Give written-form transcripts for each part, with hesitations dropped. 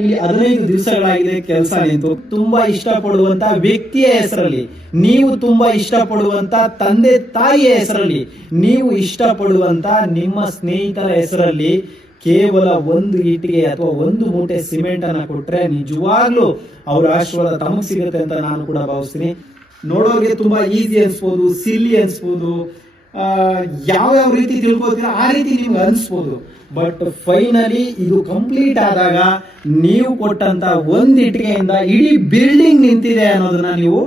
ಇಲ್ಲಿ 15 ದಿವಸಗಳಾಗಿದೆ ಕೆಲಸ ನಿಂತು. ತುಂಬಾ ಇಷ್ಟಪಡುವಂತ ವ್ಯಕ್ತಿಯ ಹೆಸರಲ್ಲಿ, ನೀವು ತುಂಬಾ ಇಷ್ಟಪಡುವಂತ ತಂದೆ ತಾಯಿಯ ಹೆಸರಲ್ಲಿ, ನೀವು ಇಷ್ಟಪಡುವಂತ ನಿಮ್ಮ ಸ್ನೇಹಿತರ ಹೆಸರಲ್ಲಿ ಕೇವಲ ಒಂದು ಇಟ್ಟಿಗೆ ಅಥವಾ ಒಂದು ಮೂಟೆ ಸಿಮೆಂಟ್ ಅನ್ನ ಕೊಟ್ರೆ ನಿಜವಾಗ್ಲೂ ಅವರ ಆಶೀರ್ವಾದ ತಮಗೆ ಸಿಗುತ್ತೆ ಅಂತ ನಾನು ಕೂಡ ಭಾವಿಸ್ತೀನಿ. ನೋಡೋರಿಗೆ ತುಂಬಾ ಈಸಿ ಅನ್ಸ್ಬೋದು, ಸಿಲ್ಲಿ ಅನ್ಸ್ಬೋದು, ಯಾವ ರೀತಿ ತಿಳ್ಕೊತೀರ ಆ ರೀತಿ ನಿಮ್ಗೆ ಅನ್ಸ್ಬೋದು. ಬಟ್ ಫೈನಲಿ ಇದು ಕಂಪ್ಲೀಟ್ ಆದಾಗ ನೀವು ಕೊಟ್ಟಂತ ಒಂದು ಇಟ್ಟಿಗೆಯಿಂದ ಇಡೀ ಬಿಲ್ಡಿಂಗ್ ನಿಂತಿದೆ ಅನ್ನೋದನ್ನ ನೀವು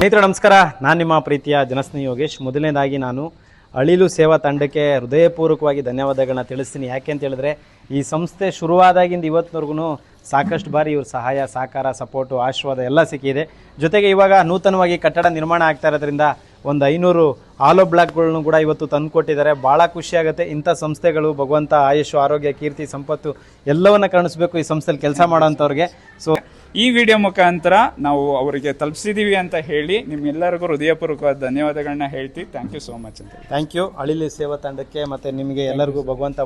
ಸ್ನೇಹಿತರೆ ನಮಸ್ಕಾರ, ನಾನು ನಿಮ್ಮ ಪ್ರೀತಿಯ ಜನಸ್ನೇಹಿ ಯೋಗೇಶ್. ಮೊದಲನೇದಾಗಿ ನಾನು ಅಳಿಲು ಸೇವಾ ತಂಡಕ್ಕೆ ಹೃದಯಪೂರ್ವಕವಾಗಿ ಧನ್ಯವಾದಗಳನ್ನ ತಿಳಿಸ್ತೀನಿ. ಯಾಕೆ ಅಂತ ಹೇಳಿದ್ರೆ ಈ ಸಂಸ್ಥೆ ಶುರುವಾದಾಗಿಂದ ಇವತ್ತಿನವರೆಗೂ ಸಾಕಷ್ಟು ಬಾರಿ ಇವ್ರ ಸಹಾಯ ಸಹಕಾರ ಸಪೋರ್ಟು ಆಶೀರ್ವಾದ ಎಲ್ಲ ಸಿಕ್ಕಿದೆ. ಜೊತೆಗೆ ಇವಾಗ ನೂತನವಾಗಿ ಕಟ್ಟಡ ನಿರ್ಮಾಣ ಆಗ್ತಾ ಇರೋದ್ರಿಂದ ಒಂದು 500 ಆಲೋ ಬ್ಲಾಕ್ಗಳನ್ನು ಕೂಡ ಇವತ್ತು ತಂದು ಕೊಟ್ಟಿದ್ದಾರೆ. ಭಾಳ ಖುಷಿಯಾಗುತ್ತೆ. ಇಂಥ ಸಂಸ್ಥೆಗಳು ಭಗವಂತ ಆಯುಷ್ ಆರೋಗ್ಯ ಕೀರ್ತಿ ಸಂಪತ್ತು ಎಲ್ಲವನ್ನ ಕಾಣಿಸ್ಬೇಕು ಈ ಸಂಸ್ಥೆಯಲ್ಲಿ ಕೆಲಸ ಮಾಡೋಂಥವ್ರಿಗೆ. ಸೊ ಈ ವಿಡಿಯೋ ಮುಖಾಂತರ ನಾವು ಅವರಿಗೆ ತಲುಪಿಸಿದೀವಿ ಅಂತ ಹೇಳಿ ನಿಮ್ಮೆಲ್ಲರಿಗೂ ಹೃದಯಪೂರ್ವಕವಾದ ಧನ್ಯವಾದಗಳನ್ನ ಹೇಳ್ತೀವಿ. ಥ್ಯಾಂಕ್ ಯು ಸೋ ಮಚ್ ಅಂತ. ಥ್ಯಾಂಕ್ ಯು ಅಳಿಲು ಸೇವಾ ತಂಡಕ್ಕೆ ಮತ್ತು ನಿಮಗೆ ಎಲ್ಲರಿಗೂ ಭಗವಂತ